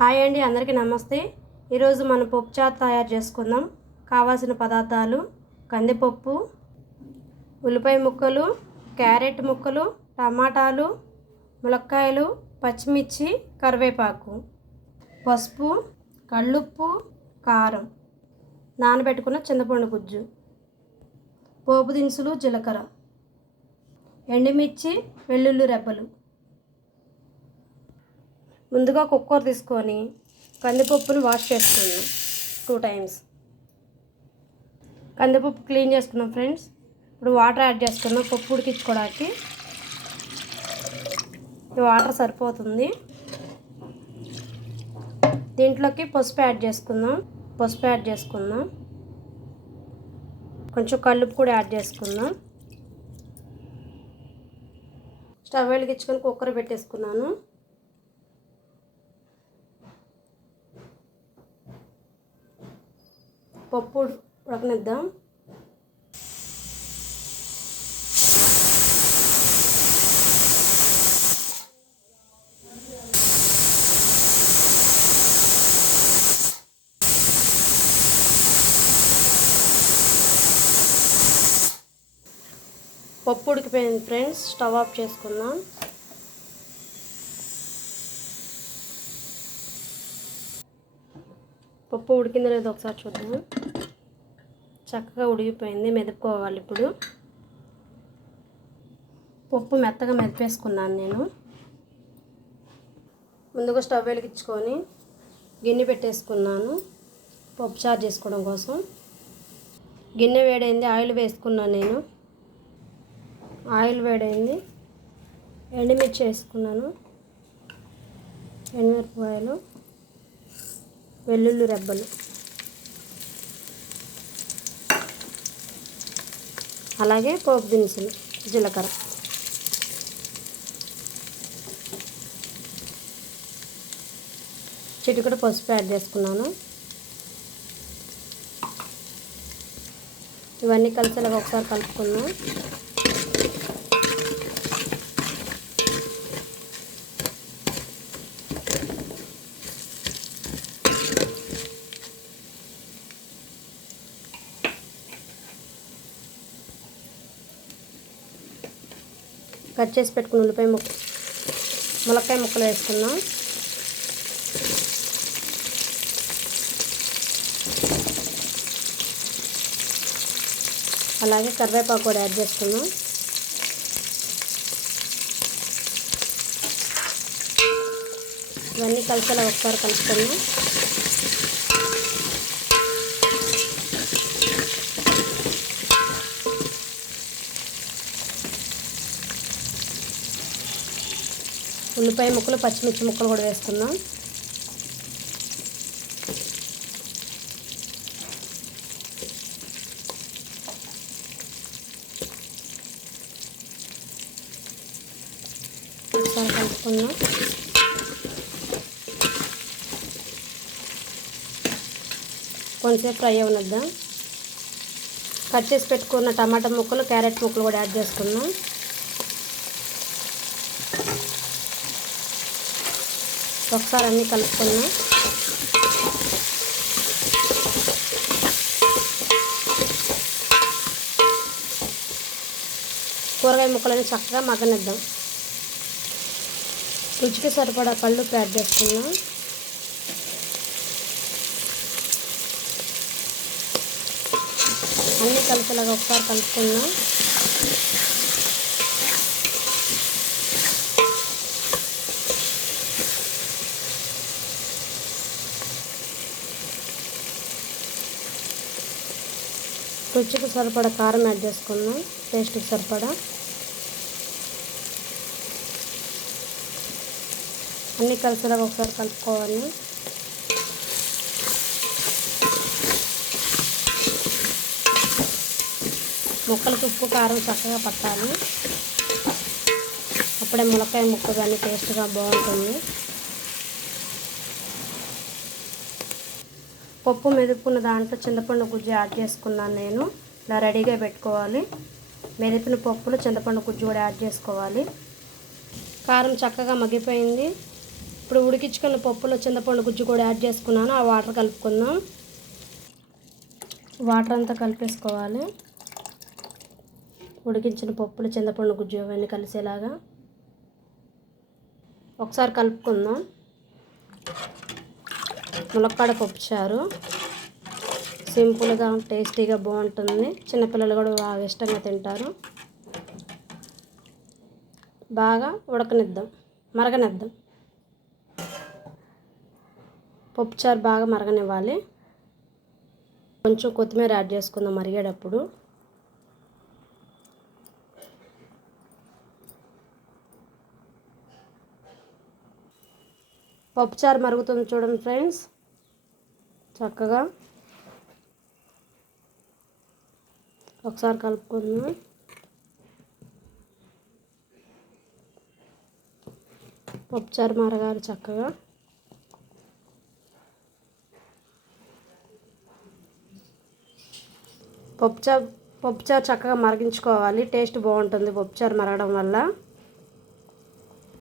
Hi అండి అందరికీ నమస్తే. ఈరోజు మనం పప్పు చాట్ తయారు చేసుకుందాం. కావాల్సిన పదార్థాలు కందిపప్పు ఉల్లిపాయ ముక్కలు క్యారెట్ ముక్కలు టమాటాలు ములక్కాయలు పచ్చిమిర్చి కరివేపాకు పసుపు కళ్ళుప్పు కారం నానబెట్టుకున్న చింతపండు గుజ్జు పోపు దినుసులు జీలకర్ర ఎండుమిర్చి వెల్లుల్లి రెబ్బలు. ముందుగా కుక్కర్ తీసుకొని కందిపప్పును వాష్ చేసుకున్నాం టూ టైమ్స్ కందిపప్పు క్లీన్ చేసుకున్నాం ఫ్రెండ్స్. ఇప్పుడు వాటర్ యాడ్ చేసుకున్నాం పప్పు ఉడికించుకోవడానికి. ఈ వాటర్ సరిపోతుంది. దీంట్లోకి పసుపు యాడ్ చేసుకుందాం. పసుపు యాడ్ చేసుకుందాం. కొంచెం కల్లుపు కూడా యాడ్ చేసుకుందాం. స్టవ్ వెలిగించుకొని కుక్కర్ పెట్టేసుకున్నాను. పప్పు ఉడకనిద్దాం పప్పు ఉడికిపోయింది ఫ్రెండ్స్ స్టవ్ ఆఫ్ చేసుకుందాం. పప్పు ఉడికిందో లేదో ఒకసారి చూద్దాం చక్కగా ఉడికిపోయింది మెదుపుకోవాలి ఇప్పుడు. పప్పు మెత్తగా మెదిపేసుకున్నాను నేను. ముందుగా స్టవ్ వెలిగించుకొని గిన్నె పెట్టేసుకున్నాను పప్పు చారు చేసుకోవడం కోసం. గిన్నె వేడైంది ఆయిల్ వేసుకున్నాను నేను. ఆయిల్ వేడైంది ఎండుమిర్చి వేసుకున్నాను ఎండుమిరపకాయలు. వెల్లుల్లి రెబ్బలు. అలాగే పోపు దినుసులు జీలకర్ర. చిటికడ పసుపు యాడ్ చేసుకున్నాను. ఇవన్నీ కలిసి ఒకసారి కలుపుకున్నాను కట్ చేసి పెట్టుకున్న ఉల్లిపాయ ముక్క. ములక్కాయ ముక్కలు వేసుకుందాం. అలాగే కరివేపాకు కూడా యాడ్ చేసుకుందాం. ఇవన్నీ కలిసేలా ఒకసారి కలుపుకుందాం. ఉల్లిపాయ ముక్కలు పచ్చిమిర్చి ముక్కలు కూడా వేసుకుందాం. ఒకసారి కలుపుకుందాం. కొంచెంసేపు ఫ్రై అవనిద్దాం. కట్ చేసి పెట్టుకున్న టమాటా ముక్కలు క్యారెట్ ముక్కలు కూడా యాడ్ చేసుకుందాం. ఒకసారి అన్నీ కలుపుకున్నాం. కూరగాయ ముక్కలను చక్కగా మగ్గనిద్దాం. రుచికి సరిపడా కళ్ళు యాడ్ చేసుకున్నాం. అన్నీ కలిసేలాగా ఒకసారి కలుపుకుందాం రుచికి సరిపడా కారం యాడ్ చేసుకుందాం. టేస్ట్కి సరిపడా. అన్నీ కలిసేలాగా ఒకసారి కలుపుకోవాలి. ముక్కలకి ఉప్పు కారం చక్కగా పట్టాలి. అప్పుడే ములక్కాయ ముక్క కానీ టేస్ట్గా బాగుంటుంది. పప్పు మెదుపుకున్న దాంట్లో చింతపండు గుజ్జు యాడ్ చేసుకున్నాను నేను. ఇలా రెడీగా పెట్టుకోవాలి. మెదిపిన పప్పులు చింతపండు గుజ్జు కూడా యాడ్ చేసుకోవాలి. కారం చక్కగా మగ్గిపోయింది. ఇప్పుడు ఉడికించుకున్న పప్పులో చింతపండు గుజ్జు కూడా యాడ్ చేసుకున్నాను. ఆ వాటర్ కలుపుకుందాం. వాటర్ అంతా కలిపేసుకోవాలి. ఉడికించిన పప్పులు చింతపండు గుజ్జు అవన్నీ కలిసేలాగా. ఒకసారి కలుపుకుందాం. ములక్కాడ పప్పుచారు సింపుల్గా టేస్టీగా బాగుంటుంది. చిన్నపిల్లలు కూడా బాగా ఇష్టంగా తింటారు. బాగా ఉడకనిద్దాం. మరగనిద్దాం. పప్పుచారు బాగా మరగనివ్వాలి. కొంచెం కొత్తిమీర యాడ్ చేసుకుందాం మరిగేటప్పుడు. పప్పుచారు మరుగుతుంది చూడండి ఫ్రెండ్స్. చక్కగా ఒకసారి కలుపుకుందాం. పప్పుచారు మరగాలి చక్కగా. పప్పుచారు పప్పుచారు చక్కగా మరిగించుకోవాలి. టేస్ట్ బాగుంటుంది పప్పుచారు మరగడం వల్ల.